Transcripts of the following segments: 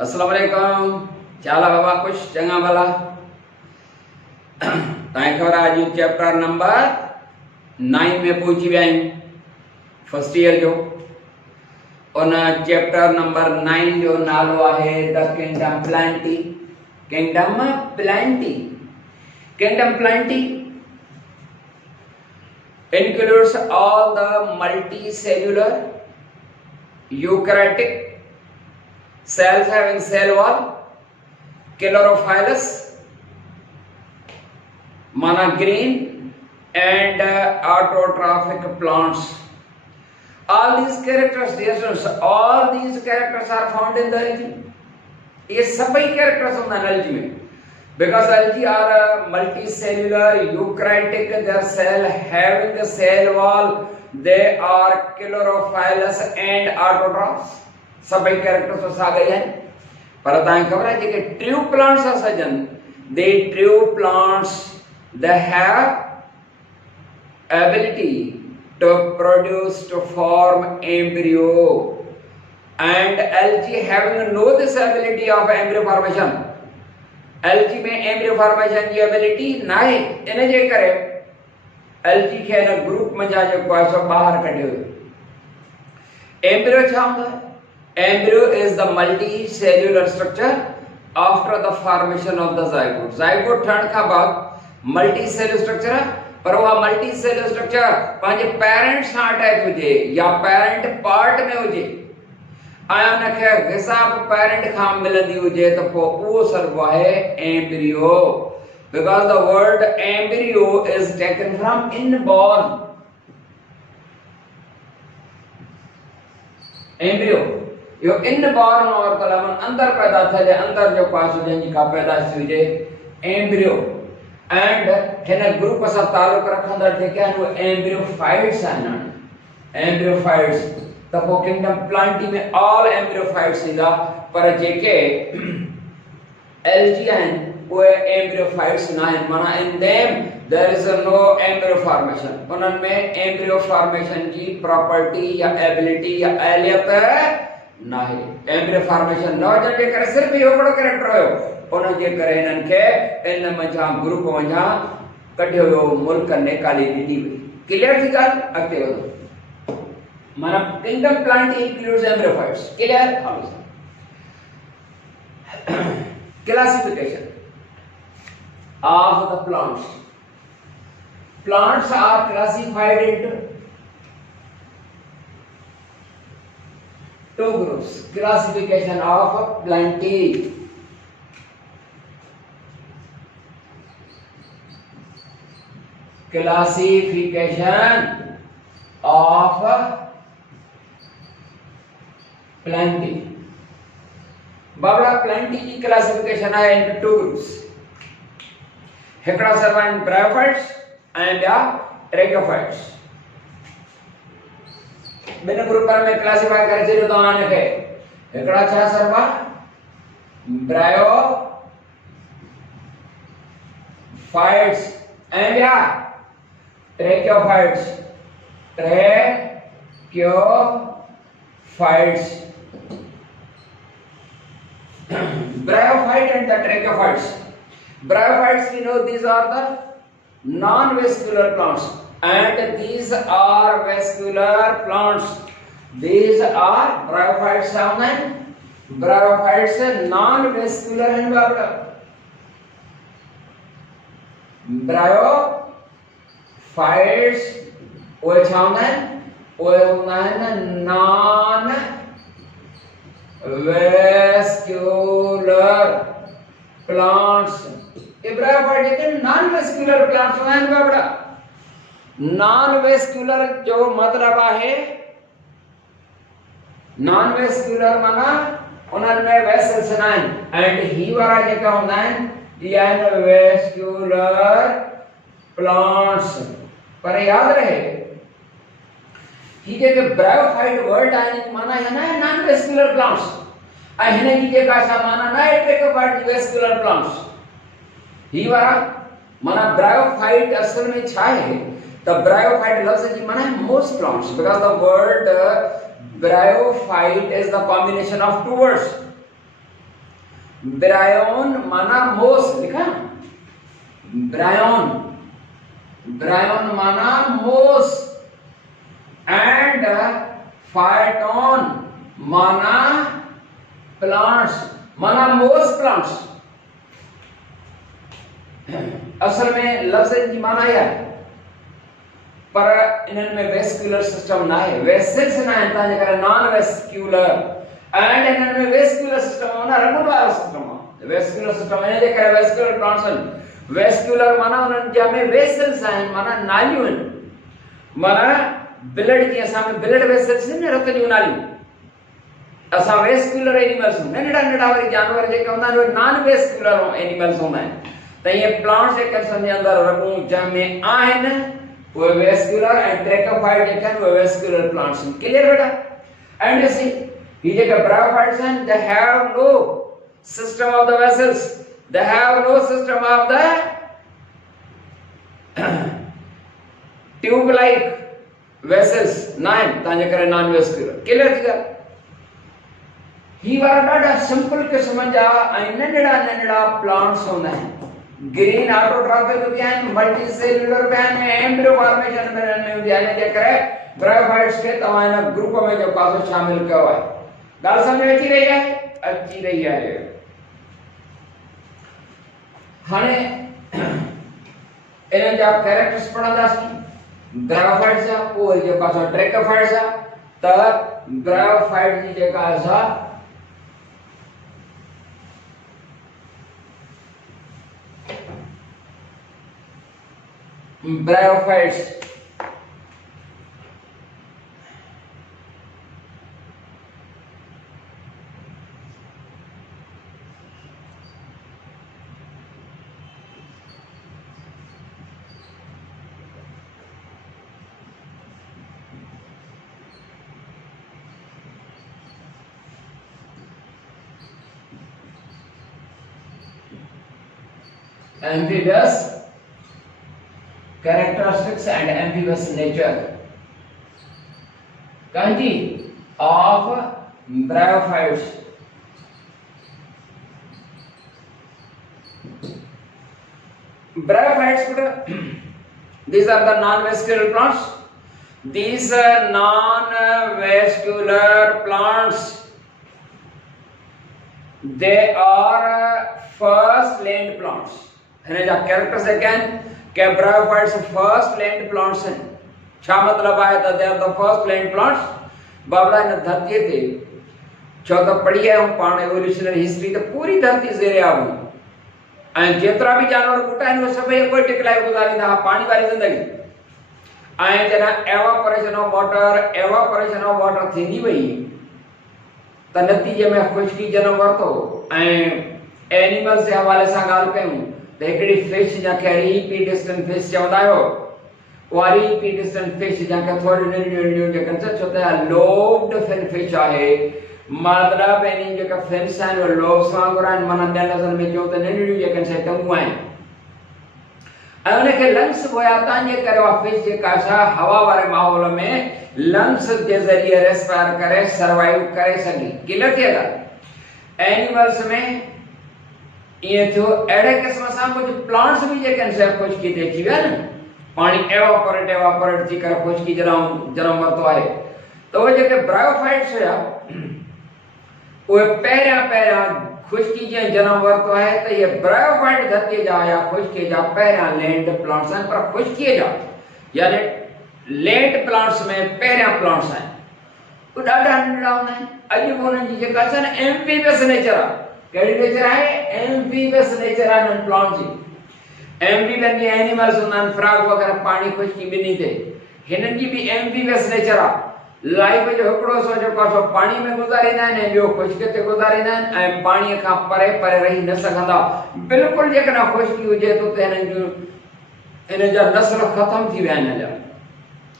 अस्सलाम वालेकुम। चाला बाबा कुछ चंगा भला तव्हांखे ख़बर आहे अॼु चैप्टर नंबर 9 में पहुची विया आहियूं फर्स्ट ईयर जो। उन चैप्टर नंबर 9 जो नालो आहे the kingdom Plantae. Kingdom Plantae kingdom Plantae includes all the multicellular eukaryotic cells having cell wall, chlorophyllus, mana green, and autotrophic plants. All these characters, dear students, all these characters are found in the algae. ये सभी characters होंगे algae में, because algae are multicellular, eukaryotic. Their cell having a cell wall. They are chlorophyllus and autotrophs. सभी characters उस आ गए हैं। पर तव्हांखे ख़बर है जेके ट्रू प्लांट्स are सजन, the true plants they have ability to produce, to form embryo, and algae having no this ability of embryo formation. algae में embryo formation जी ability ना है। इन जे करे algae खे न ग्रुप में जा जेको आहे सो ॿाहिरि कढियो। embryo छा हूंदो आहे? Embryo is the multicellular structure after the formation of the zygote. Zygote ठहण खां बाद multicellular structure आहे, पर उहा multicellular structure पंहिंजे पेरेंट सां अटैच हुजे या पेरेंट पार्ट में हुजे ऐं उनखे हिसाब पेरेंट खां मिलंदी हुजे त पोइ उहो सॾिबो आहे embryo. Because the word embryo is taken from inborn. Embryo yo inborn और कलमन अंदर पैदा थे, अंदर जो पास जंजी का पैदाइश हुजे एम्ब्रियो। एंड हिन ग्रुप सां ताल्लुक रखंदड़ जेके आहिनि उहे एम्ब्रियोफाइट्स आहिनि। एम्ब्रियोफाइट्स त पोइ किंगडम प्लांटी में ऑल एम्ब्रियोफाइट्स ईंदा, पर जेके एल्जी आहिनि उहे एम्ब्रियोफाइट्स न आहिनि। माना in them there is no embryo formation. उन्हनि में एम्ब्रियो फॉर्मेशन जी प्रॉपर्टी या एबिलिटी या एलियत नाही। एम्ब्रियो फॉर्मेशन न हुजण जे करे सिर्फ इहो हिकिड़ो कैरेक्टर हुयो, उन जे करे हिननि खे इन मंझां ग्रुप मंझां कढियो वियो, मुल्क निकाली ॾिनी वई। क्लियर थी ॻाल्हि? अॻिते वधो। माना kingdom Plantae includes embryophytes. Clear? Classification of the plants. Plants are classified into two groups. Classification of plantae. Classification of plantae. Babra plantae की classification है into two groups. हिकिड़ा सर्वा आहिनि ब्रायोफाइट्स ऐं ॿिया ट्रैकोफाइट्स। ॿिनि ग्रुपनि में क्लासिफाई करे छॾियो तव्हां हिनखे। हिकिड़ा छा सर्वा ब्रायोफाइट्स ऐं ॿिया ट्रैकोफाइट्स। ट्रैकोफाइट्स bryophyte and the trachophytes. Bryophytes, we know these are the non-vascular plants and these are vascular plants. These are bryophytes and bryophytes non-vascular and bryophytes which are non-vascular plants. Bryophyte के non vascular plants हैं Babra. Non vascular जो मतलब है, non vascular माना उन्हनि में vessels न आहिनि एंड ही वारा जेका हूंदा आहिनि इहे आहिनि वेस्कुलर प्लांट्स। पर याद रहे ही जेके ब्रायोफाइट वर्ड आहिनि माना है ना नॉन वेस्कुलर प्लांट्स ऐं हिन जी जेका छा माना न आहे ट्रैकोफाइट वेस्कुलर प्लांट्स। ही वारा माना ब्रायोफाइट असल में छा है त ब्रायोफाइट लफ्ज जी माना है most plants, because the word Bryophyte is the combination of two words. Bryon माना मोस, लिखा ब्रायोन, ब्रायोन माना मोस, एंड फाइटोन माना प्लांट्स, माना मोस प्लांट्स। असल में लफ्ज़ जी माना यह है, पर इन्हनि में वेस्कुलर सिस्टम ना है, वेसल्स ना है, तंहिंजे करे नॉन वेस्कुलर, एंड इन्हनि में वेस्कुलर सिस्टम माना रगुन वारो सिस्टम आहे। वेस्कुलर सिस्टम इनजे करे वेस्कुलर प्लांट्स आहिनि। वेस्कुलर माना उन्हनि जा में वेसल्स आहिनि, माना नालियूं आहिनि, माना ब्लड जी असां में ब्लड वेसल्स आहिनि न, रत जूं नालियूं। असां वेस्कुलर एनिमल्स, नंढड़ा नंढड़ा वरी जानवर जेके हूंदा आहिनि उहे नॉन वेस्कुलर एनिमल्स हूंदा आहिनि। त इहे प्लांट्स जेके सम्झ अंदरि रगूं जंहिंमें आहिनि वो वेस्कुलर एंड ट्रैकोफाइट जेके आहिनि वो वेस्कुलर प्लांट्स आहिनि। क्लियर बेटा? एंड सी ही जेके ब्रायोफाइट्स आहिनि they have no system of the vessels, they have no system of the tube like vessels ना आहिनि, तंहिंजे करे नॉन वेस्कुलर। क्लियर थी ॻाल्हि? ही वारा ॾाढा सिंपल क़िस्म जा ऐं नंढड़ा नंढड़ा प्लांट्स हूंदा आहिनि। ग्रीन ऑटोट्रॉफिक भी आहिनि, मल्टी सेल्युलर भी आहिनि, एम्ब्रियो फॉर्मेशन में रहने भी आहिनि, जे करे ब्रायोफाइट्स के तव्हां इन ग्रुप में जो कासो शामिल कयो आहे। ॻाल्हि समझ अची रही आहे? अची रही आहे। हाणे इन्हनि जा कैरेक्टर्स पढ़ंदासीं ब्रायोफाइट्स जा, पोइ जेको आहे ट्रैकोफाइट्स जा। त ब्रायोफाइट जी जेका आहे bryophytes amphibious characteristics and amphibious nature kanji of bryophytes. Bryophytes, these are the non-vascular plants. These non-vascular plants, they are first land plants. हिन जा कैरेक्टर्स again के bryophytes first land plants हैं। छा मतलब आहे त they are the first land plants? Babra इन धरती ते छो त पढ़ी है हम पाण एवोल्यूशनरी हिस्ट्री त पूरी धरती ज़ेरे आबू ऐं जेतिरा भी जानवर ॿूटा आहिनि उहे सभई एक्वाटिक लाइफ गुज़ारींदा हुआ, पाणी वारी ज़िंदगी। ऐं जॾहिं एवापोरेशन ऑफ वाटर थींदी वई त नतीजे में खुश्की जनम वरितो। ऐं एनिमल्स जे हवाले सां ॻाल्हि कयूं त हिकिड़ी फिश जंहिंखे रीपीडिस्टेंट फिश चवंदा आहियो, उहा रीपीडिस्टेंट फिश जंहिंखे थोरी नंढियूं नंढियूं जेके छो त लोब्ड फिन फिश आहे, मतलब इन्हनि जेका फिन्स आहिनि उहे लोब्स वांगुरु आहिनि, माना ॿियनि लफ़्ज़नि में चऊं त नंढियूं जेके से टंगूं आहिनि ऐं उनखे लंग्स हुया, तंहिंजे करे उहा फिश जेका छा हवा वारे माहौल में लंग्स जे ज़रिए रेस्पायर करे सर्वाइव करे सघी। क्लियर थी ॻाल्हि? एनिमल्स में ये थियो। अड़े किस्म सां कुछ प्लांट्स भी जेके से खुश्की ते अची विया न, पानी एवापोरेट थी करे खुश्की जनम वरितो आहे। तो वो जेके ब्रायोफाइट्स हुया उहे पहिरियां खुश्की जे जनम वरितो आहे। त ये ब्रायोफाइट धरती जा या खुश्की जा पहिरियां लैंड प्लांट्स आहिनि, पर खुश्की जा यानी लैंड प्लांट्स में पहिरियां प्लांट्स आहिनि। उहे ॾाढा नंढड़ा हूंदा आहिनि। अॼु बि उन्हनि जी जेका आहे न एम्फीबियस नेचर आहे। कहिड़ी नेचर आहे? एम्फीबियस नेचर आहे इन्हनि प्लांट जी। एम्फीबियन जी एनिमल्स हूंदा आहिनि, फ्रॉग वग़ैरह पाणी खुश्की ॿिन्ही ते। हिननि जी बि एम्फीबियस नेचर आहे। लाइफ जो हिकिड़ो सो जेको आहे पाणी में गुज़ारींदा आहिनि ऐं ॿियो खुश्क ते गुज़ारींदा आहिनि ऐं पाणीअ खां परे परे रही न सघंदा। बिल्कुलु जेकॾहिं खुश्की हुजे त उते हिन जा नस्ल ख़तम थी विया आहिनि। हिन जा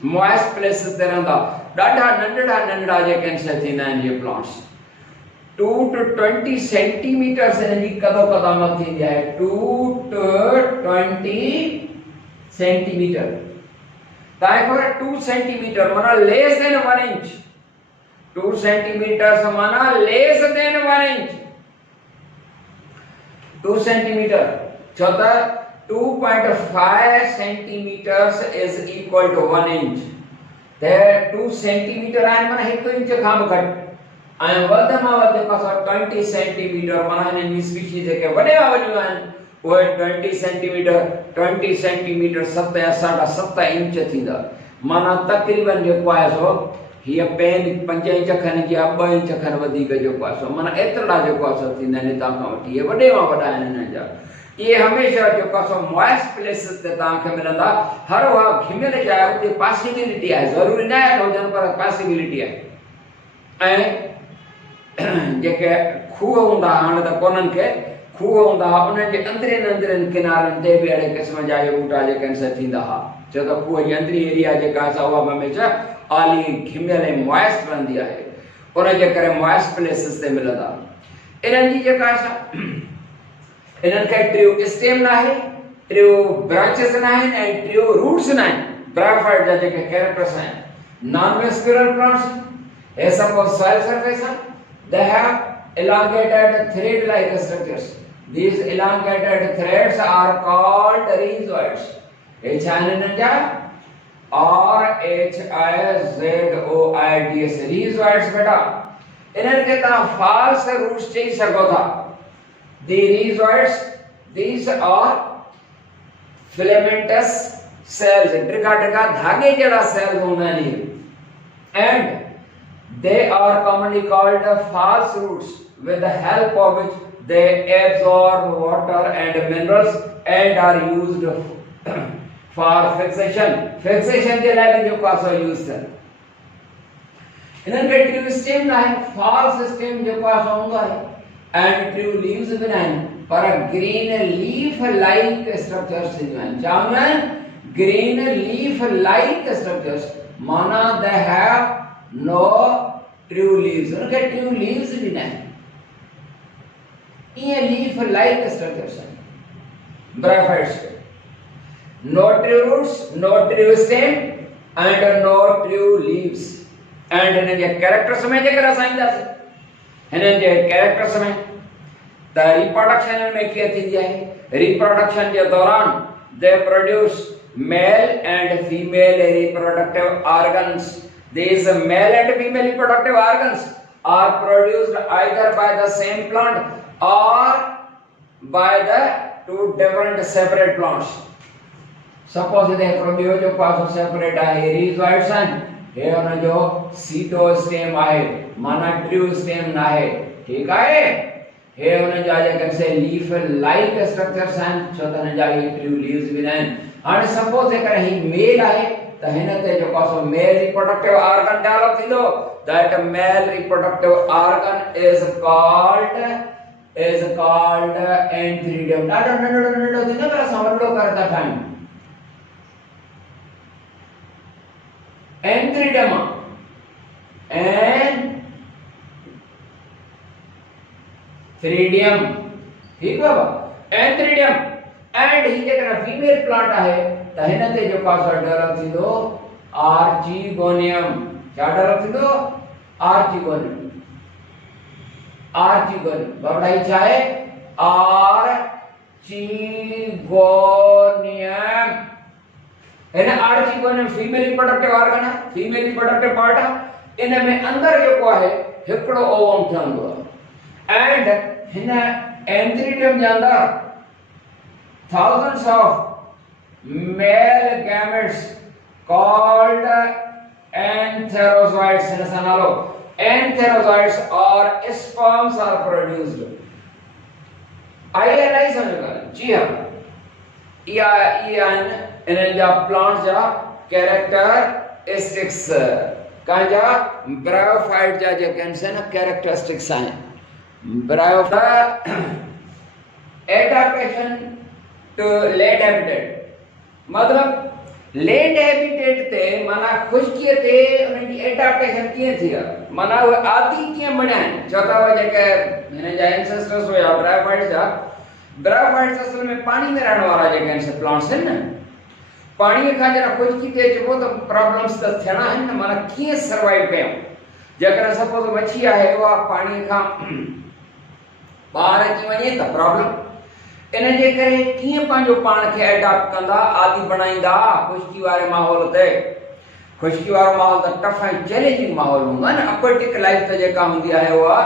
मॉइस्ट प्लेसिस ते रहंदा। ॾाढा नंढड़ा जेके थींदा आहिनि इहे प्लांट्स। 2 to 20 सेंटीमीटर से इनकी कदमत थींदी आहे। 2 to 20 सेंटीमीटर। तव्हांखे 2 सेंटीमीटर माना लेस देन 1 इंच। 2 सेंटीमीटर माना लेस देन 1 इंच। 2 सेंटीमीटर छो त 2.5 centimetres is equal to 1 inch ते 2 सेंटीमीटर आइन माने 1 इंच खां घट ऐं वध मां वध जेको 20 सेंटीमीटर माने हिन जी स्पीशीज के वडे वडियूं आइन उहे 20 सेंटीमीटर 7 या 7.5 इंच थींदा माना तकरीबन जेको आहे सो ये पेन 5 इंच खन जी 2 इंच खन वधीक जेको आहे सो माना एतरा जेको आहे सो थींदा आहिनि हितां खां वठी ये वडे मां वडा आहिनि हिननि जा ये हमेशा जेको आहे सो मॉइस्ट प्लेसेस ते तव्हांखे मिलंदा हर उहा घिमियल जाइ उते पॉसिबिलिटी आहे ज़रूरी न आहे त हुजनि पर पॉसिबिलिटी आहे ऐं जेके खूह हूंदा हाणे त कोन्हनि के खूह हूंदा उन्हनि जे अंदरनि किनारनि ते बि अहिड़े क़िस्म जा इहे ॿूटा जेके आहिनि से थींदा हुआ छो त खूह जी अंदरी एरिया जेका आहे उहा हमेशा आली घिमियल ऐं मॉइस्ट रहंदी आहे उन जे करे मॉइस्ट प्लेसेस ते मिलंदा इन्हनि जी जेका आहे इन्हनि खे टियों स्टेम न आहे टियों ब्रांचेस न आहिनि ऐं टियों रूट्स न आहिनि ब्रायोफाइट जा जेके कैरेक्टर्स आहिनि नॉन वेस्कुलर प्लांट्स हे suppose soil surface they have elongated thread like structures these elongated threads are called rhizoids HINNJA or HIZOIDS rhizoids beta इन्हनि खे तव्हां false roots चई सघो था the rhizoids these are filamentous cells Digha धागे जहिड़ा cells हूंदा आहिनि and they are commonly called false roots with the help of which they absorb water and minerals and are used for fixation के लिए भी जो कासो यूज है इन्हनि खे ट्रू स्टेम ना है false stem जो कासो हूंदो है and true leaves भी ना है पर green leaf like structures हैं जामन green leaf like structures माना they have no true leaves उनके true leaves भी नहीं ये leaf like structures हैं bryophytes no true roots no true stem and no true leaves and इन्हें जे characters में जेकर असाइंदा से इन्हें जे characters में त reproduction में क्या थींदी है reproduction जे दौरान they produce male and female reproductive organs These male and female reproductive organs are produced either by the same plant or by the two different separate plants. Suppose they produce जो पासो separate आहे rhizoids हैं हे उन जो cytostem आहे माना true stem ना है ठीक है हे उन जा जेके से leaf like structures हैं छो त न जा true leaves भी नहीं हाणे suppose जेकर ही male आहे त हिन ते जो पासो male reproductive organ develop थींदो that male reproductive organ is called antheridium ॾाढो नंढो थींदो पर असां वॾो करे था ठाहियूं antheridium ठीक है antheridium and ही जेकर फीमेल प्लांट आहे त हिन ते जो पासो डेवलप थींदो आर्चिगोनियम क्या डेवलप थींदो आर्चिगोनियम बबड़ाई छा आहे आर्चिगोनियम हिन आर्चिगोनियम फीमेल रिप्रोडक्टिव ऑर्गन है फीमेल रिप्रोडक्टिव पार्ट है इन में अंदर जेको आहे हिकड़ो ओवम ठहंदो आहे एंड हिन एंथ्रीडियम जे अंदर thousands of male gametes called antherozoids antherozoids or sperms are produced ILI समझो जी हां इन जा प्लांट जा कैरेक्टरिस्टिक्स काजा ब्रायोफाइट जा जेके आहिनि न कैरेक्टरिस्टिक्स आहिनि bryophyte adaptation to land habitat मतलब land habitat ते माना खुशकी ते उन जी एडाप्टेशन कीअं थी माना वो आदि कीअं बणिया आहिनि छो त वो जेके हिन जा एंसेस्टर्स हुया ब्रायोफाइट्स असल में पानी में रहण वारा जेके आहिनि प्लांट्स आहिनि न पानी खां जरा खुशकी ते अचबो त प्रॉब्लम्स त थियणा आहिनि न माना कीअं सर्वाइव कयूं जेकर सपोज मच्छी आहे उहा पानी खां ॿाहिरि अची वञे त प्रॉब्लम इन जे करे कीअं पंहिंजो पाण खे एडॉप्ट कंदा, आदि बणाईंदा खुश्की वारे माहौल ते। खुश्की वारो माहौल त टफ ऐं चैलेंजिंग माहौल हूंदो आहे न। अक्वेटिक लाइफ त जेका हूंदी आहे उहा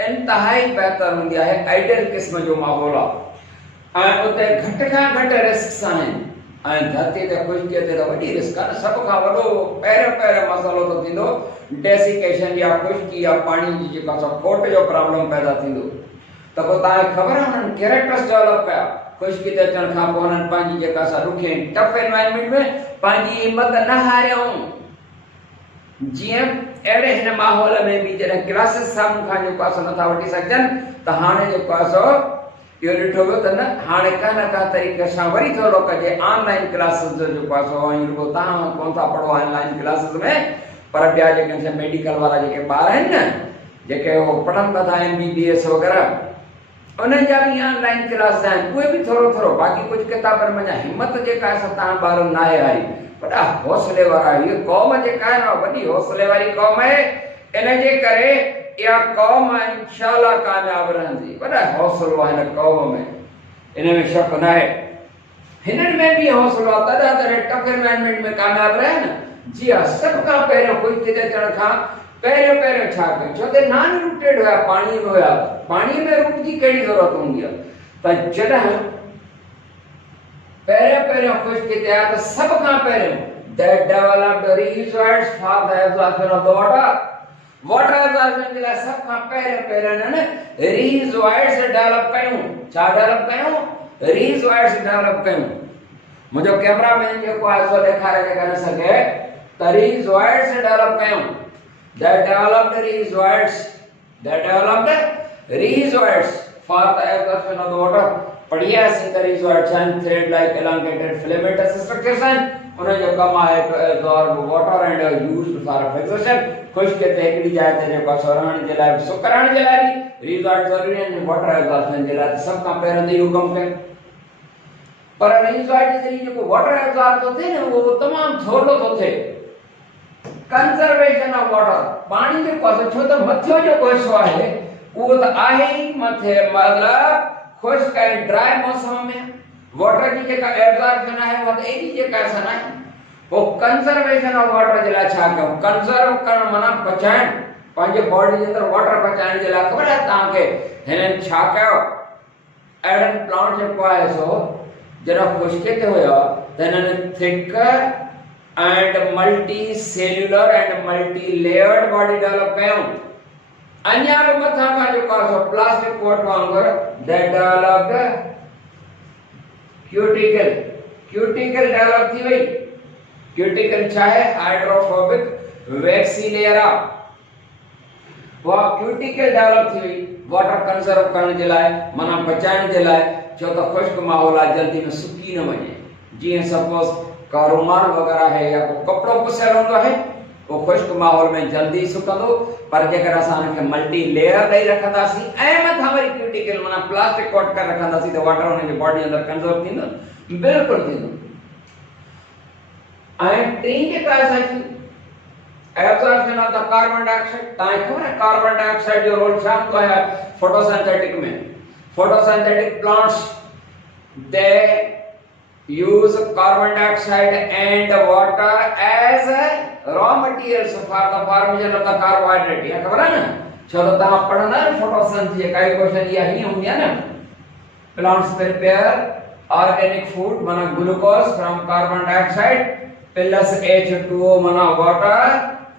इंतहाई बहितर हूंदी आहे, आइडियल क़िस्म जो माहौल आहे ऐं उते घटि खां घटि रिस्क्स आहिनि। ऐं धरती ते खुश्कीअ ते त वॾी रिस्क आहे न। सभ खां वॾो पहिरियों मसइलो त थींदो डेसिकेशन या खुश्की या पाणी जी जेका खोट जो प्रॉब्लम पैदा थींदो। त पोइ तव्हांखे ख़बर आहे हुननि कैरेक्टर्स डेवलप कया खुश्की ते अचण खां पोइ। हुननि पंहिंजी जेका ॾुखी टफ एनवायरमेंट में पंहिंजी हिमत न हारियऊं। जीअं अहिड़े हिन माहौल में बि जॾहिं क्लासिस साम्हूं खां जेको आहे नथा वठी सघजनि त हाणे जेको आहे इहो ॾिठो वियो त न हाणे का न का तरीक़े सां वरी थोरो कजे ऑनलाइन क्लासिस जो जेको आहे रुगो तव्हां कोन था पढ़ो ऑनलाइन क्लासिस में, पर ॿिया जेके मेडिकल वारा जेके ॿार आहिनि न, जेके उहो पढ़नि था MBBS वग़ैरह, उन्हनि जा बि ऑनलाइन क्लास आहिनि, उहे बि थोरो थोरो। बाक़ी कुझु किताबनि में हिमत जेका आहे तव्हां ॿारनि न आहे हारी, वॾा हौसले वारा। हीअ क़ौम जेका आहे न वॾी हौसले वारी क़ौम आहे। इन जे करे इहा क़ौम इंशाअल्लाह कामयाब रहंदी। वॾा हौसलो आहे हिन क़ौम में, इन में शक न आहे। हिननि में बि हौसलो आहे, तॾहिं तॾहिं टफ एनवायरमेंट में कामयाब रहे न। जी हा, सभ खां पहिरियों खुश्की ते अचण खां पहिरियों छा कयो, छो त नॉन रूटेड हुया, पाणी में हुया। पाणी में रूट जी कहिड़ी ज़रूरत हूंदी आहे? त जॾहिं पहिरियों खुश्की ते आया त सभ खां पहिरियों that developed reservoirs for the absorption of the water. Water absorption जे लाइ सभ खां पहिरियों न रिजर्वायर्स डेवलप कयूं। छा डेवलप कयूं? रिजर्वायर्स डेवलप कयूं। मुंहिंजो कैमरामैन जेको आहे सो ॾेखारे न सघे त रिजर्वायर्स डेवलप कयूं। that developed reservoirs for the absorption of the water. बढ़िया सी रिजर्वायर्स आहिनि, thread like elongated filamentous structures आहिनि। उन जो कम आहे to absorb water and used for fixation. खुश्क ते हिकड़ी जाइ ते जेको रहण जे लाइ, सुकरण जे लाइ बि रिजर्वायर ज़रूरी आहिनि, वाटर एब्जॉर्प्शन जे लाइ सभ खां पहिरियों त इहो कमु कयूं। पर रिजर्वायर जे ज़रिए जेको वाटर एब्जॉर्ब थो थिए न, उहो तमामु थोरो थो थिए। कंजर्वेशन ऑफ वाटर, पाणी जेको आहे छो त मथियो जेको हिसो आहे उहो त आहे ई मथे, मतिलबु खुश्क ऐं ड्राई मौसम में वाटर जी जेका एब्जॉर्प्शन आहे उहा त एॾी जेका असां न आहे। पोइ कंजर्वेशन ऑफ वाटर जे लाइ छा कयूं? कंजर्व करणु माना बचाइणु, पंहिंजे बॉडी जे अंदरि वाटर बचाइण जे लाइ। ख़बर आहे तव्हांखे हिननि छा कयो? एडन प्लांट जेको आहे सो जॾहिं खुश्की ते हुया त हिननि thick and multi cellular and multi layered body develop कयूं। अञा बि मथां खां जेको आहे सो प्लास्टिक कोट वांगुरु दैट डेवलप्ड क्यूटिकल डेवलप थी वई। क्यूटिकल छा है? हाइड्रोफोबिक वैक्सी लेयर आहे। वह क्यूटिकल डेवलप थी वई वाटर कंजर्व करण जे लाइ, माना बचाइण जे लाइ, छो त खुश्क माहौल आहे, जल्दी में सुकी न वञे। जीअं सपोज का रुमाल वग़ैरह है या को कपिड़ो पुसियल हूंदो आहे, वो खुश्क माहौल में जल्दी सुकंदो। पर जेकर असां हुनखे मल्टी लेयर ॾेई रखंदासीं ऐं मथां वरी क्यूटिकल माना प्लास्टिक कोट करे रखंदासीं त वाटर हुनजे बॉडी अंदरि कंजर्व थींदो, बिल्कुलु थींदो। ऐं टी जेका असांजी absorption of the carbon dioxide, तव्हांखे ख़बर आहे कार्बन डाइऑक्साइड जो रोल छा हूंदो आहे फोटोसिंथेटिक में? Photosynthetic plants they use carbon dioxide and water as raw materials for the formation of the carbohydrate. ये खबर है ना? छो तो तहाँ पढ़ना है फोटोसिंथेसिस ये कई क्वेश्चन यही होंगे ना। Plants prepare organic food माना glucose from carbon dioxide plus H2O माना water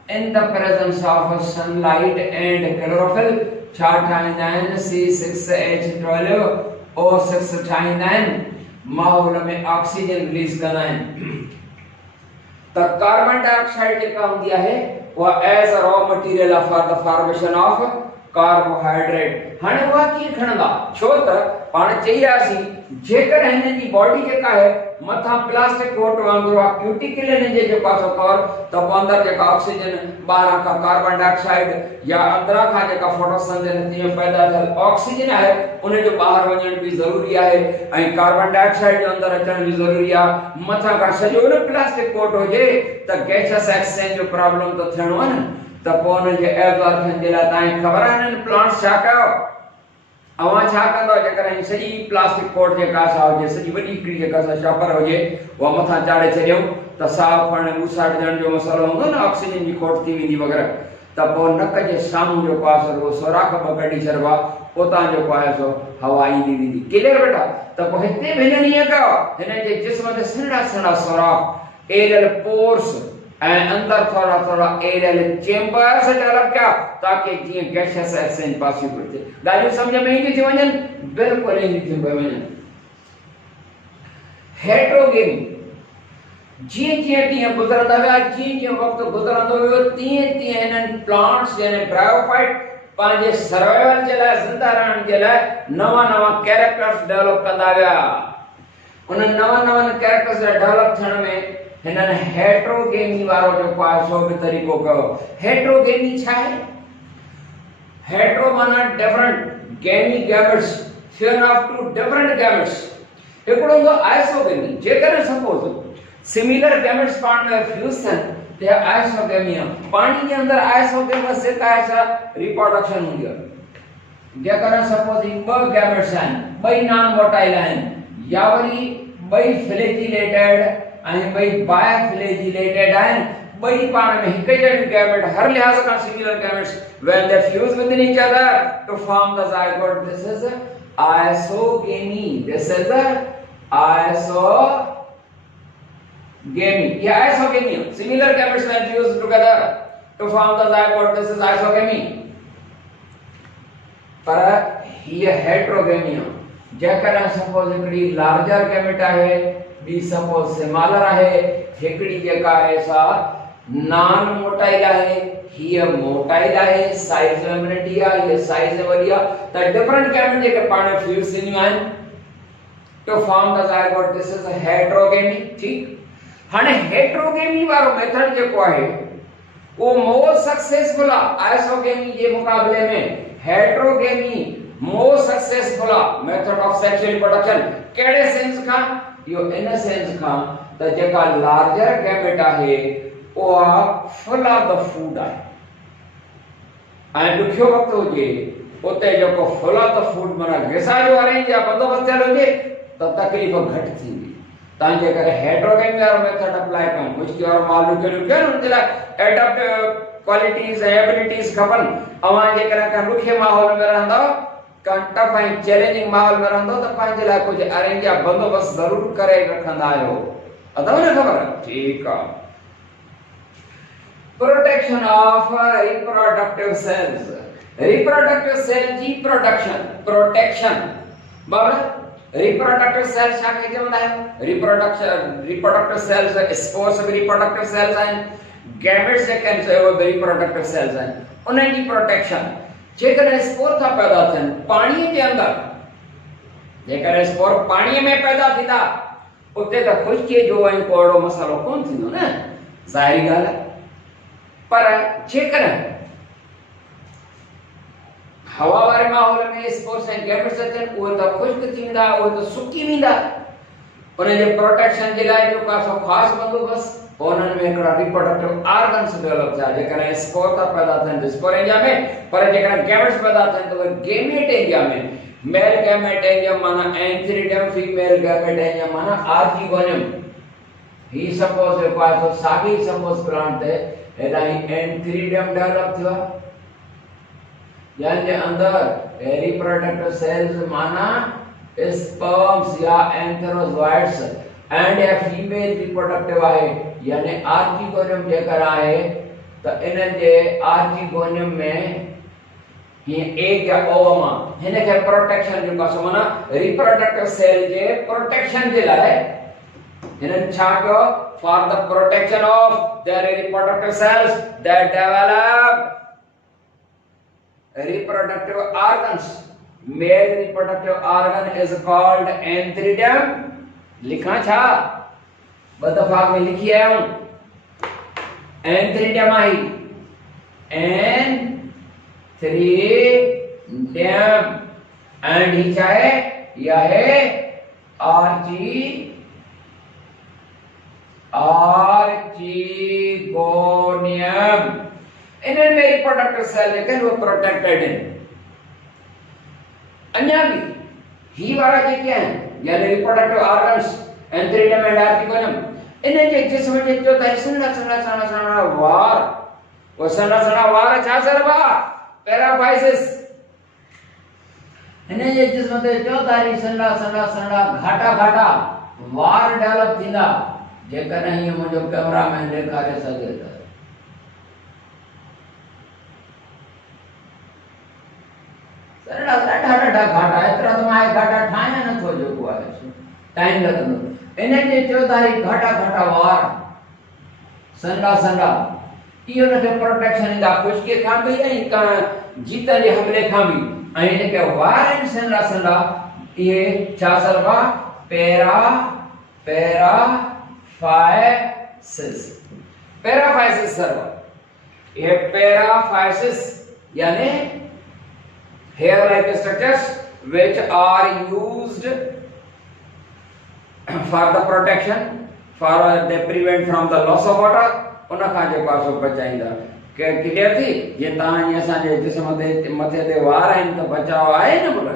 in the presence of sunlight and chlorophyll. छा ठाहींदा आहिनि? C6H12 O6 ठाहींदा आहिनि, माहौल में ऑक्सीजन रिलीज कंदा आहिनि। त कार्बन डाइऑक्साइड जेका हूंदी आहे उहा as a raw material for the formation of carbohydrate. हाणे उहा कीअं खणंदा? छो त पाण चई रहियासीं जेकर हिन जी बॉडी जेका आहे मथां प्लास्टिक कोट वांगुरु आहे, क्यूटिकल हिन जे जेको आहे कवर, त पोइ अंदरि जेका ऑक्सीजन, ॿाहिरां खां कार्बन डाइऑक्साइड या अंदरां खां जेका फोटोसिंथेसिस में पैदा थियल ऑक्सीजन आहे उन जो ॿाहिरि वञण बि ज़रूरी आहे ऐं कार्बन डाइऑक्साइड जो अंदरि अचण बि ज़रूरी आहे। मथां खां सॼो न प्लास्टिक कोट हुजे त गैसियस एक्सचेंज जो प्रॉब्लम त थियणो आहे न। त पोइ हुन जे एब्जॉर्प्शन जे लाइ तव्हांखे ख़बर आहे हिननि प्लांट्स छा कयो? अवां छा कंदो जेकर सॼी प्लास्टिक कोट जेका सा हुजे सॼी वॾी हिकिड़ी जेका सा शॉपर हुजे उहा मथां चाढ़े छॾियऊं त साफ़ पाणी ॿूसाट ॾियण जो मसइलो हूंदो न ऑक्सीजन जी खोट थी वेंदी वग़ैरह त पोइ नक जे साम्हूं जेको आहे सो सोराख़ ॿ कढी छॾिबा उतां जेको आहे सो हवा ईंदी वेंदी क्लियर बेटा त पोइ हिते बि हिननि ईअं कयो हिन जे जिस्म ते सुहिणा सुहिणा सोराख़ एरियल पोर्स and अंदर थोड़ा थोड़ा एरियल चेंबर्स डेवलप किया ताकि जीअं गैसियस एक्सचेंज पॉसिबल थे ॻाल्हियूं सम्झ में ईंदी थी वञनि बिल्कुलु ईंदी थी वञनि हेट्रोगेनी जीअं जीअं ॾींहं गुज़रंदा विया जीअं जीअं वक़्तु गुज़रंदो वियो तीअं तीअं हिननि प्लांट्स यानी ब्रायोफाइट पंहिंजे सर्वाइवल जे लाइ ज़िंदा रहण जे लाइ नवां नवां कैरेक्टर्स डेवलप कंदा विया उन्हनि नवां कैरेक्टर्स डेवलप थियण में हिननि हेट्रोगेनी वारो जेको आहे सो बि तरीक़ो कयो हेट्रोगेनी छा आहे हेट्रो माना डिफरेंट गेनी गैमेट्स थियन ऑफ टू डिफरेंट गैमेट्स हिकिड़ो हूंदो आइसोगेनी जेकर सपोज सिमिलर गैमेट्स पाण में फ्यूज थियनि त आइसोगेनी पाणी जे अंदरि आइसोगेमस जेका आहे सा रिप्रोडक्शन हूंदी आहे जेकर सपोज ॿ गैमेट्स आहिनि ॿई नॉन मोटाइल आहिनि या वरी ॿई flagellated and by biflagellated and ॿई पाण में हिक जहिड़ी गैमेट हर लिहाज़ खां similar gametes when they fuse within each other to form the zygote this is isogamy this is the isogamy yeah isogamy similar gametes when fused together to form the zygote this is isogamy पर ये हेट्रोगेमी जेकर suppose हिकड़ी larger gamete आहे B suppose smaller आहे हिकड़ी जेका आहे सा नॉन मोटाइल आहे हीअ मोटाइल आहे साइज में नंढी आहे ये साइज में वॾी आहे त डिफरेंट गैमेट जेके पाण फ्यूज थींदियूं आहिनि to form the zygote this is heterogamy ठीक हाणे हेट्रोगेमी वारो मेथड जेको आहे वो मोर सक्सेसफुल आहे आइसोगेमी जे मुकाबले में हेट्रोगेमी मोर सक्सेसफुल आहे मेथड ऑफ सेक्सुअल रिप्रोडक्शन कहिड़े सेंस खां यो इन सेंस खां त जेका लार्जर गैमेट आहे उहा फुल ऑफ द फूड आहे ऐं ॾुखियो वक़्तु हुजे उते जेको फुल ऑफ द फूड माना ग़िज़ा जो अरेंज या बंदोबस्तु थियल हुजे त तकलीफ़ घटि थींदी तव्हां जेकर हेट्रोगेमी वारो मेथड अप्लाई कयो मुश्किल वारो माल ॾुखियो ॾुखियो हुन जे लाइ एडप्ट क्वालिटीज़ ऐं एबिलिटीज़ खपनि अवां जेकर का ॾुखे माहौल में रहंदव टफ ऐं चैलेंजिंग माहौल में रहंदो त पंहिंजे लाइ कुझु अरेंज या बंदोबस्तु ज़रूरु करे रखंदा आहियो अथव न ख़बर ठीकु आहे प्रोटेक्शन ऑफ रिप्रोडक्टिव सेल जी प्रोटेक्शन बाबा रिप्रोडक्टिव सेल छा खे चवंदा आहियूं रिप्रोडक्टिव सेल्स स्पोर्स बि रिप्रोडक्टिव सेल्स आहिनि गैमेट्स जेके आहिनि से उहे बि रिप्रोडक्टिव सेल्स आहिनि उन्हनि जी प्रोटेक्शन जेकर स्पोर था पैदा थियनि पाणीअ जे अंदरि जेकर स्पोर पाणीअ में पैदा थींदा उते त खुश्कीअ जो ऐं को अहिड़ो मसालो कोन थींदो न ज़ाहिरी ॻाल्हि आहे पर जेकर हवा वारे माहौल में स्पोर्स ऐं गैमेट्स अचनि उहे त खुश्क थींदा उहे त सुकी वेंदा उन जे प्रोटेक्शन जे लाइ जेको आहे सो ख़ासि बंदोबस्तु उन्हनि में हिकिड़ा रिप्रोडक्टिव ऑर्गन्स डेवलप थिया जेकॾहिं स्पोर था पैदा थियनि स्पोरेंजिया में पर जेकॾहिं गैमेट्स पैदा थियनि त उहे गेमेटेंजिया में मेल गैमेटेंजियम माना एंथ्रीडियम फीमेल गैमेटेंजियम माना आर्किगोनियम ही सपोज जेको आहे सो साॻी सपोज प्लांट ते हेॾा ई एंथ्रीडियम डेवलप थियो जंहिंजे अंदरि रिप्रोडक्टिव सेल्स माना स्पर्म्स या एंथेरोज़ोइड्स एंड ए फीमेल रिप्रोडक्टिव आहे यानी आर्किगोनियम जेकर आहे त इन्हनि जे आर्किगोनियम में ही एग या ओवम हिन खे प्रोटेक्शन जेको आहे माना रिप्रोडक्टिव सेल जे प्रोटेक्शन जे लाइ हिननि छा कयो for the protection of their reproductive cells that develop reproductive organs male reproductive organ is called antheridium लिखा छा ब दफा में लिखी आया हूं antheridium I antheridium and he चाहे यह है आर्चिगोनियम इन्हें में रिप्रोडक्टिव सेल लेकिन वो प्रोटेक्टेड है अञा भी ही वारा जेके आहिनि यानी रिप्रोडक्टिव ऑर्गन्स एंथ्रीडियम एंड आर्टिकुलम इन जे जिस्म जे चोथाई सन्हा सन्हा सन्हा सन्हा वार वो सन्हा सन्हा वार छा सरबा पैराफाइसिस इन जे जिस्म ते चोथाई सन्हा सन्हा सन्हा घाटा घाटा वार डेवलप थींदा जेकॾहिं हीअ मुंहिंजो कैमरामैन ॾेखारे सघे त सरड़ा ॾाढा ॾाढा घाटा एतिरा त मां घाटा ठाहियां नथो जेको आहे टाइम लॻंदो इन जे चोथाई घाटा घाटा वार सन्हा सन्हा इहो हुनखे प्रोटेक्शन ईंदा खुशकीअ खां बि ऐं का जीत जे हमले खां बि ऐं जेके वार आहिनि सन्हा सन्हा इहे छा सरबा पैराफाइसिस सरबा ये पैराफाइसिस यानी hair like structures which are used for the protection for they prevent from the loss of water उन खां जे पासो बचाईंदा के क्लियर थी ये तहां असांजे जिस्म ते मथे ते वार आहिनि त बचाव आहे न बोल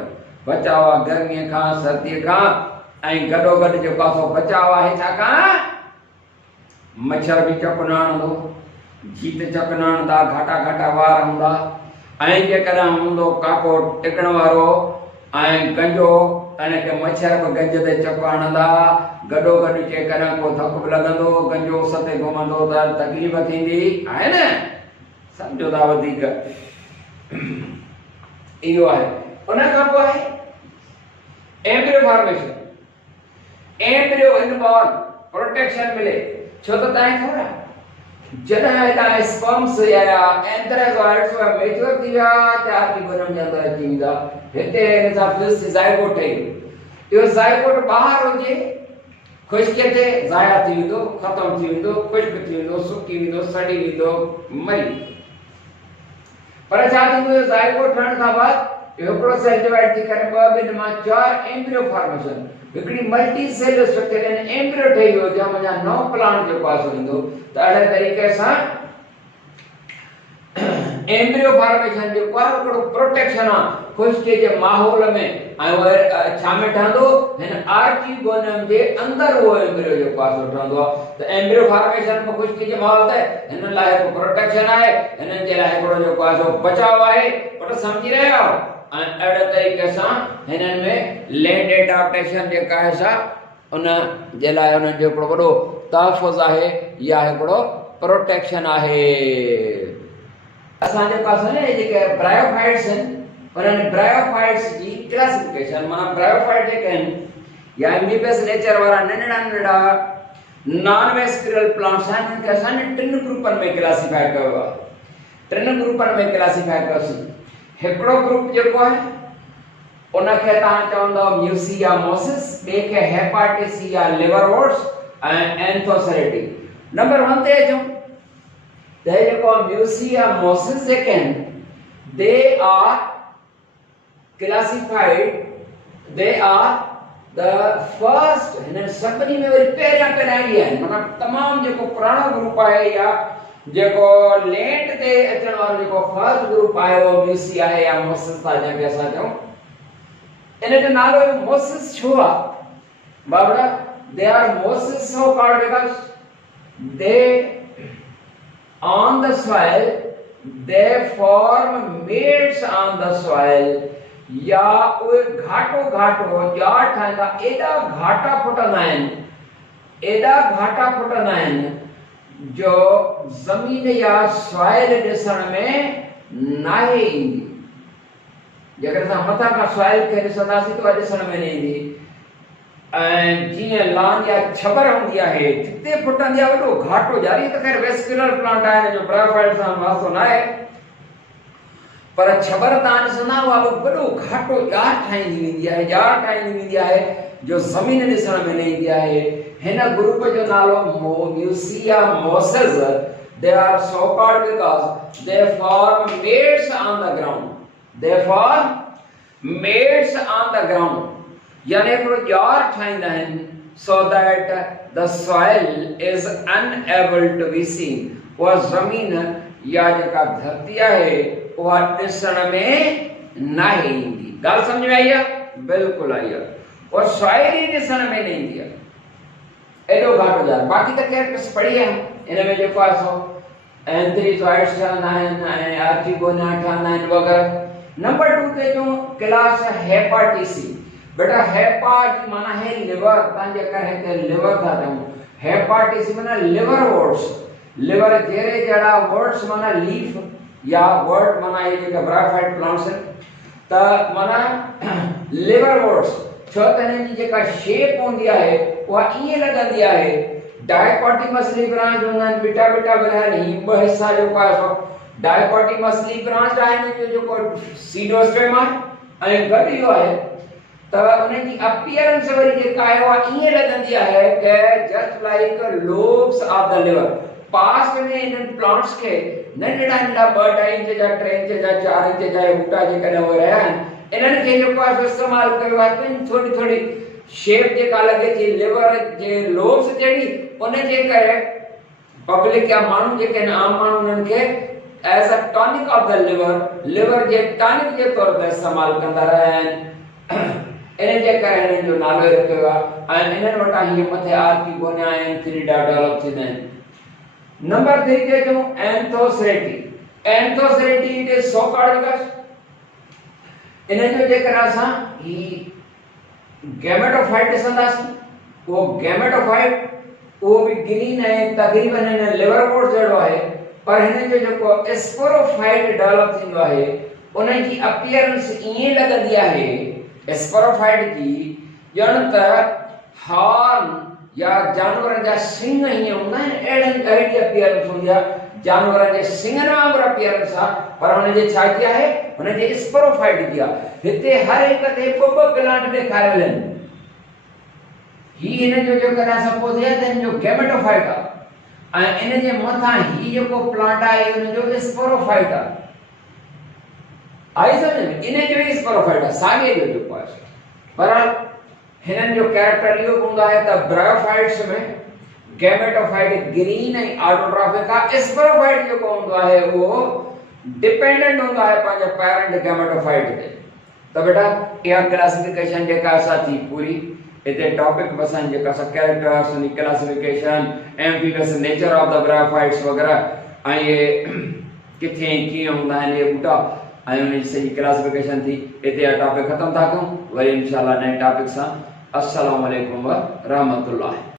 बचाव गर्मी खां सर्दी खां ऐं गॾो गॾु जो पासो बचाव आहे छाकाणि मच्छर बि चप न हणंदो जीत चप न हणंदा घाटा घाटा वार हूंदा ऐं जेकॾहिं हूंदो काको टिकण वारो ऐं गंजो इन खे मच्छर बि गंज ते चप हणंदा गॾो गॾु जेकॾहिं को धक बि लॻंदो गंजो उस ते घुमंदो त तकलीफ़ थींदी आहे न सम्झो था वधीक इहो आहे उन खां पोइ आहे embryo formation embryo inborn protection मिले छो त तव्हांखे ख़बर आहे जॾहिं हेॾा स्पर्म्स या एंथ्रेज़ोइड्स मैच्योर थी विया चार ॾींहं ॿ जे अंदरि अची वेंदा हिते हिन सां फिस ज़ाइगोट ठही इहो ज़ाइगोट ॿाहिरि हुजे खुश्कीअ ते ज़ाया थी वेंदो ख़तमु थी वेंदो खुश्क थी वेंदो सुकी वेंदो सड़ी वेंदो मरी पर छा थींदो ज़ाइगोट ठहण खां बाद हिकिड़ो सेल डिवाइड थी करे ॿ ॿिनि मां चार एम्ब्रियो फॉर्मेशन हिकिड़ी मल्टी सेल स्ट्रक्चर यानी एम्ब्रियो ठही वियो जंहिं में नओं प्लांट जो पासो ईंदो त अहिड़े तरीक़े सां एम्ब्रियो फॉर्मेशन जेको आहे हिकिड़ो प्रोटेक्शन आहे खुश्की जे माहौल में ऐं छा में ठहंदो हिन आर्किगोनियम जे अंदरि उहो एम्ब्रियो जो पासो ठहंदो आहे त एम्ब्रियो फॉर्मेशन में खुश्की जे माहौल ते हिन लाइ हिकु प्रोटेक्शन आहे हिननि जे लाइ हिकिड़ो जो पासो बचाव आहे पर सम्झी रहिया आहियो ऐं अहिड़े तरीक़े सां हिननि में लैंड एडाप्टेशन जेका आहे सा उन जे लाइ हुननि जो हिकिड़ो वॾो तहफ़ुज़ आहे या हिकिड़ो प्रोटेक्शन आहे असांजे पास ने जेके ब्रायोफाइट्स आहिनि उन्हनि ब्रायोफाइट्स जी क्लासिफिकेशन माना ब्रायोफाइट जेके आहिनि या एम्बीबियस नेचर वारा नंढड़ा नंढड़ा नॉन वेस्कुलर प्लांट्स आहिनि उनखे असां टिनि ग्रुपनि में क्लासिफाई कयो आहे टिनि ग्रुपनि में क्लासिफाई कयोसीं हिकिड़ो ग्रुप जेको आहे उनखे तव्हां चवंदव म्यूसियामोसिस ॿिए खे हेपाटिसिया लिवरवोर्ट्स ऐं एंथोसेरेटी नंबर 1 ते अचूं त जेको म्यूसियामोसिस जेके आहिनि they are classified they are the first हिन सभिनी में वरी पहिरियां ई आहिनि मतिलबु तमामु जेको पुराणो ग्रुप आहे या जेको लैंड ते अचण वारो जेको फर्स्ट ग्रुप आहे उहो म्यूसी आहे या मोसिस था जंहिंखे असां चऊं इन जो नालो मोसिस छो आहे बाबड़ा they are mosses so called because they on the soil they form meads on the soil या उहे घाटो घाटो या ठाहींदा एॾा घाटा फुटंदा आहिनि जो ज़मीन या सॉइल ॾिसण में नाहे ईंदी जेकर असां मथां खां सॉइल खे ॾिसंदासीं त उहा ॾिसण में न ईंदी ऐं जीअं लान या छबर हूंदी आहे जिते फुटंदी आहे वॾो घाटो जारी त ख़ैर वेस्कुलर प्लांट आहे जो ब्रायोफाइट सां वास्तो न आहे पर छबर तव्हां ॾिसंदा उहा वॾो घाटो ॼार ठाहींदी वेंदी आहे जो ज़मीन ॾिसण में न ईंदी आहे हिन ग्रुप जो नालो म्यूसियामोसिस they are so called because they form meads on the ground यानी हिकिड़ो ॼार ठाहींदा आहिनि so that the soil is unable to be seen उहा ज़मीन या जेका धरती आहे उहा ॾिसण में नाहे ईंदी गाल समझ में आई है? बिल्कुल आई है। और शायरी ॾिसण में न ईंदी आहे, एॾो घाटो जार। बाक़ी त कैरेक्टर्स पढ़ी है इन में जेको आहे सो एंथनी ट्वाइट्स ठहंदा आहिनि ऐं आर्टिगोना ठहंदा आहिनि वग़ैरह। नंबर 2 ते जो क्लास हेपाटिसी। बेटा हेपा जी माना है लिवर, तव्हांजे करे हिते लिवर था चऊं। हेपाटिसी माना लिवर वर्ड्स, लिवर जहिड़े जहिड़ा वर्ड्स माना लीफ या वर्ड माना ये जेका ब्रायोफाइट प्लांट्स आहिनि त माना लिवर वर्ड्स। छो त हिननि जी जेका शेप हूंदी आहे उहा ईअं लॻंदी आहे, डायकोटिमस ब्रांच हूंदा आहिनि, बिटा बिटा बिरहल ही ॿ हिस्सा जेको आहे सो डायकोटिमस ब्रांच आहे, हिन जो जेको सीडोस्टेम आहे ऐं गॾु इहो आहे त उन्हनि जी अपीयरेंस वरी जेका आहे उहा ईअं लॻंदी आहे कि just like lobes of the liver. Past में इन्हनि प्लांट्स खे नंढड़ा नंढड़ा 2-2 इंच जा 3 इंच जा 4 इंच जा बूटा जेकॾहिं उहे रहिया आहिनि, इन्हनि खे जेको आहे सो इस्तेमालु कयो आहे त थोरी थोरी शेप जेका लॻे थी लिवर जे लोब्स जहिड़ी, उन जे करे पब्लिक या माण्हू जेके आहिनि आम माण्हू उन्हनि खे as a tonic of the liver, liver जे टॉनिक जे तौर ते इस्तेमालु कंदा रहिया आहिनि। इन जे करे हिननि जो नालो रखियो आहे ऐं इन्हनि वटां हीअ मथे आर्टिगोना एंथ्रीडा डेवलप थींदा आहिनि। नंबर 3 ते जो Anthocerotae. Anthocerotae it is so called because इन्हनि जो जेकर असां ही गैमेटोफाइट ॾिसंदासीं, वो गैमेटोफाइट वो भी ग्रीन है, तकरीबन हिन लिवर बोर्ड जहिड़ो आहे, पर हिन जो जेको स्पोरोफाइट डेवलप थींदो आहे उन जी अपीयरेंस ईअं लॻंदी आहे स्पोरोफाइट जी ॼण त हॉर्न या जानवरनि जा सिंग हीअं हूंदा आहिनि, अहिड़ी अपीयरेंस हूंदी आहे, जानवरनि जे सिंगनि वांगुरु अपीयरेंस आहे, पर हुन जे छा जी आहे, हुन जे स्पोरोफाइट जी आहे। हिते हर हिक ते ॿ प्लांट ॾेखारियल आहिनि। ही हिन जो जेकर सपोज है त हिन जो गैमेटोफाइट आहे ऐं इन जे मथां ही जेको प्लांट आहे हुन जो स्पोरोफाइट आहे। आई समझ में? इन जो ही स्पोरोफाइट आहे, साॻे जो जेको आहे। बहरहाल हिननि जो कैरेक्टर इहो हूंदो आहे त ब्रायोफाइट्स में गैमेटोफाइट ग्रीन ऐं ऑटोट्रॉफिक आहे, स्पोरोफाइट जेको हूंदो आहे उहो डिपेंडेंट हूंदो आहे पंहिंजे पेरेंट गैमेटोफाइट ते। त बेटा इहा क्लासिफिकेशन जेका असां थी पूरी, इते टॉपिक बसन जेका सा कैरेक्टर्स उन classification amphibious nature of the bryophytes वगैरह ऐं ये किथे कीअं हूंदा आहिनि ये बूटा ऐं उन जी सॼी क्लासिफिकेशन थी। इते टॉपिक ख़त्म था कयूं, वरी इंशाल्लाह नए टॉपिक सां। अस्सलाम वालेकुम व रहमतुल्लाह।